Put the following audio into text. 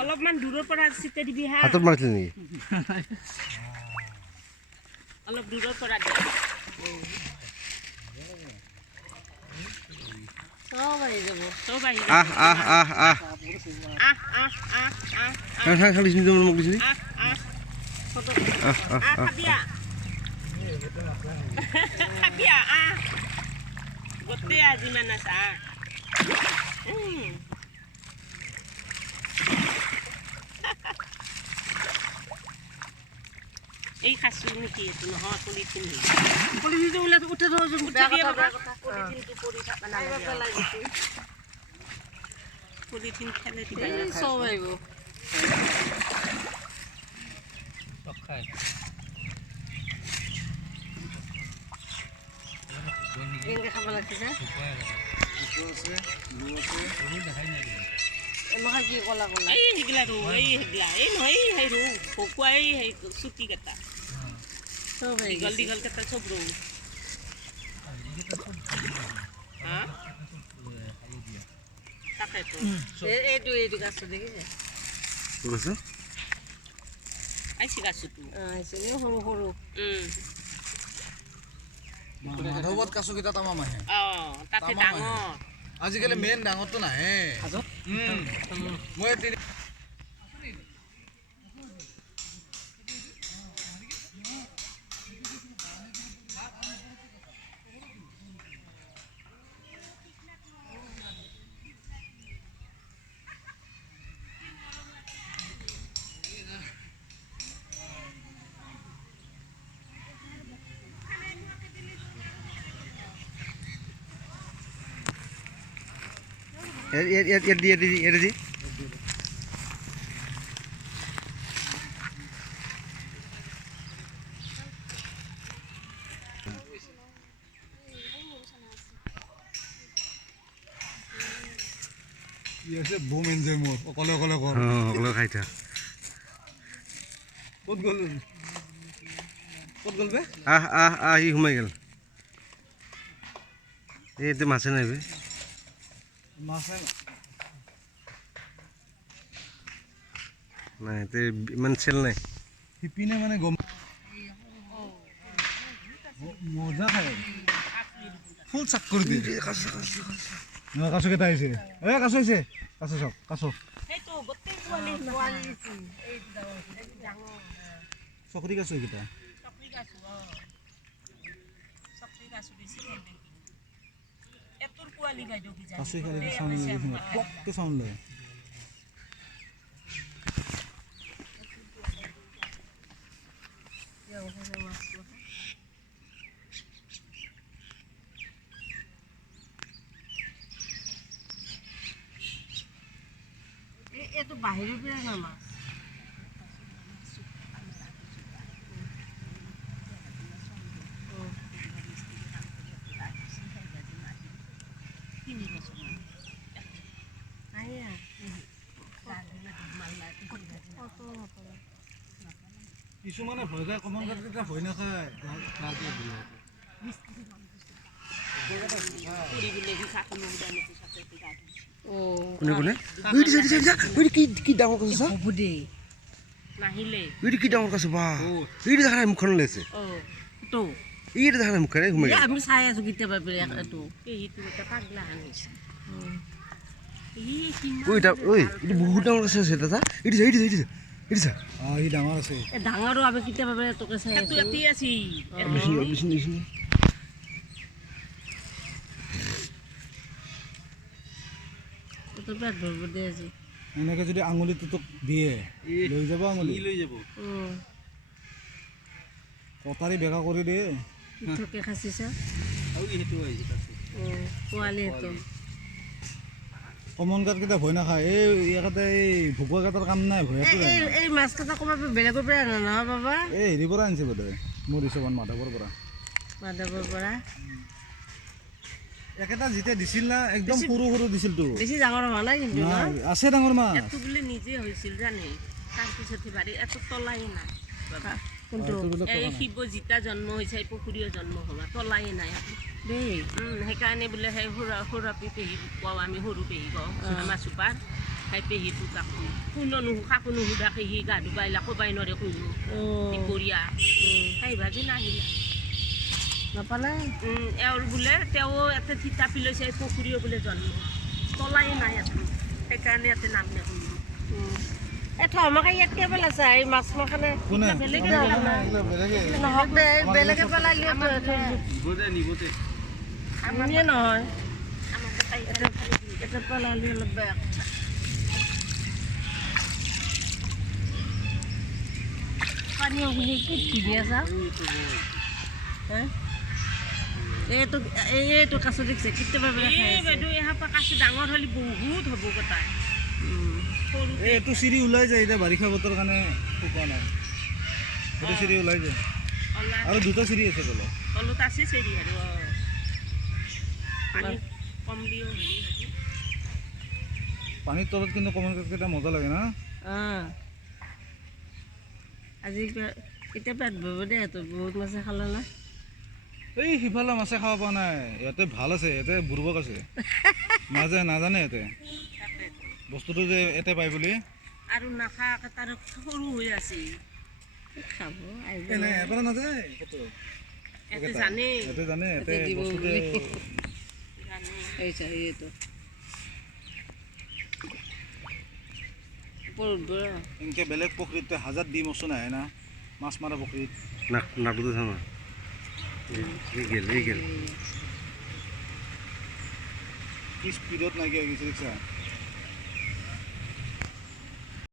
অলপমান দূৰৰ পৰা চিতে দিবি হা হাতত মাৰিছিল নেকি অলপ দূৰৰ পৰা দে সব আহি যাব সব আহি যাব খালি চিনি মোক দিছিলি খাবিয়া খাবিয়া গোটেই আজি মান আছে এই খাসি নেকি এটো নহয় পলিথিন পলিথিনটো উলাই উঠে ধৰ উঠে দিয়া পলিথিনটো পৰি থাকা নালাগে পলিথিন খেলে দিবা সব আইব সখাই গেঙ্গে খাব লাগছে যে আছে লু আছে তুমি দেখাই নাই এমকা কি কলা কলা এই হিগলা রু এই হিগলা এই নহয় এই রু কোকুয়াই এই সুতি কেটা সব এই গলদি গল কেটা সব রু হ্যাঁ তাকে তো এই গাছ দেখিছে কইছ আইছি গাছ তো আইছি সৰু সৰু মাধৱত কাছু কিটা তামাম আহে তাতে ডাঙৰ আজিকালি মেইন ডাঙৰটো নাহে মই এদি ইয়াছে বুম এনজয় মোৰ অকলে অকলে কৰ অকলে খাই থাক ক'ত গ'ল বে ই সোমাই গেল এইটো মাছে নাই বে মাছে নাই তে ইমান চেল নাই সিপিনে মানে গম মজা খায় ফুল চাক কৰি দিয়ে কাছু কেইটা আহিছে কাছু আহিছে কাছু চাওক কাছু চকৰি কাছু এইকেইটা কাছু খালি চাউণ্ড লয় পককে চাউণ্ড লয় এটো বাহিৰৰ পৰা না মাছ কিছুমানে ভয় খায় কমন কাট কেইটা ভয় নাখায় কি ডাঙৰ কাছ নাহিলে কি ডাঙৰ কাছ বা এই দেখা নাই মুখখন লৈছে এই দেখা নাই মুখখন ঘুমাই আমি চাই আছো কেতিয়াবা এইটো এইটো এটা পাগলা আনিছে বহুত ডাঙৰ কাছ আছে দাদা ই ডাঙৰ আছে ডাঙৰো আমি কেতিয়াবা তোকে চাই আছো এটি আছে তো পেট ভরব দে আজি এনেকে যদি আঙুলিটো তোক দিয়ে লৈ যাব আঙুলি লৈ যাব কটাৰি বেকা কৰি দিয়ে তোকে খাসিছা আৰু ইহেতু আহিছে কাছে পোৱালি হেতু কমন কাট কেইটা ভয় নাখায় এই ইয়াতে এই ভুকুৱা কাটাৰ কাম নাই ভয় এই মাছ কাটা কবা বেলেগৰ পৰা আনা না বাবা এই হেৰি পৰা আনিছে বোধ মোৰ হিচাপত মাধৱৰ পৰা একেটা যেতিয়া দিছিল না একদম সৰু সৰু দিছিল তো বেছি ডাঙৰ হোৱা নাই কিন্তু আছে ডাঙৰ মাছ এটো বুলি নিজে হৈছিল জানি তাৰ পিছতে বাৰী এটো তলাই নাই কোনটো এই শিৱ জিতা জন্ম হৈছে পুখুৰীৰ জন্ম হোৱা তলাই নাই দেই সেইকাৰণে বোলে সেই সৰু পেহী কওঁ আমি সৰু পেহী কওঁ আমাৰ চুপাৰ দেখাই পেহীটো কাকো কাকো নুসুধাকে সি গা ধুব আহিলা ক'বাই নৰে কোনো দুপৰীয়া সেই ভাজি নাহিলা নাপালে এওঁৰ বোলে তেওঁ ইয়াতে থিতাপি লৈছে এই পুখুৰীও বোলে জন্ম তলাই নাই ইয়াতে সেইকাৰণে ইয়াতে নাম নেশুনো এই থমাকে ইয়াতকে পেলাইছে এই মাছ মাখানে কোনে বেলেগে নহওক দে বেলেগে পেলাইলে আমিয়ে নহয় এটা পেলালি অলপ বেয়া পানী অগুলি কি ধুনীয়া চাওক এইটো কাছ দেখিছে কেতিয়াবা এই বাইদেউ এহাৰ পৰা কাচি ডাঙৰ হ'লে বহুত হ'ব গোটাই সৰু এইটো চিৰি ওলাই যায় এতিয়া বাৰিষা বতৰ কাৰণে শুকোৱা নাই সেইটো চিৰি ওলাই যায় আৰু দুটা চিৰি আছে তলত তলত আছে চেৰি আৰু পানী কম দিও হেৰি হ'ব পানীৰ তলত কিন্তু কমন কেইটা মজা লাগে না আজি এতিয়া পেট ভৰিব দে তোৰ বহুত মাছে খালে না এই সিফালে মাছে খাব পৰা নাই ইয়াতে ভাল আছে ইয়াতে বুৰ্বক আছে নাজানে ইয়াতে বস্তুটো যে ইয়াতে পাই বুলি আৰু নাখাকে তাৰ সৰু হৈ আছে খাব আহিব এবাৰ নাযায় ক'তো ইয়াতে জানে ইয়াতে জানে ইয়াতে দিব বস্তুটো জানে এইটো ওপৰত এনেকৈ বেলেগ পুখুৰীত হাজাৰ দি মচো নাহে না মাছ মাৰা পুখুৰীত নাকটো থামা এই গেল কি স্পীডত নাইকিয়া হৈ গৈছে দেখিছা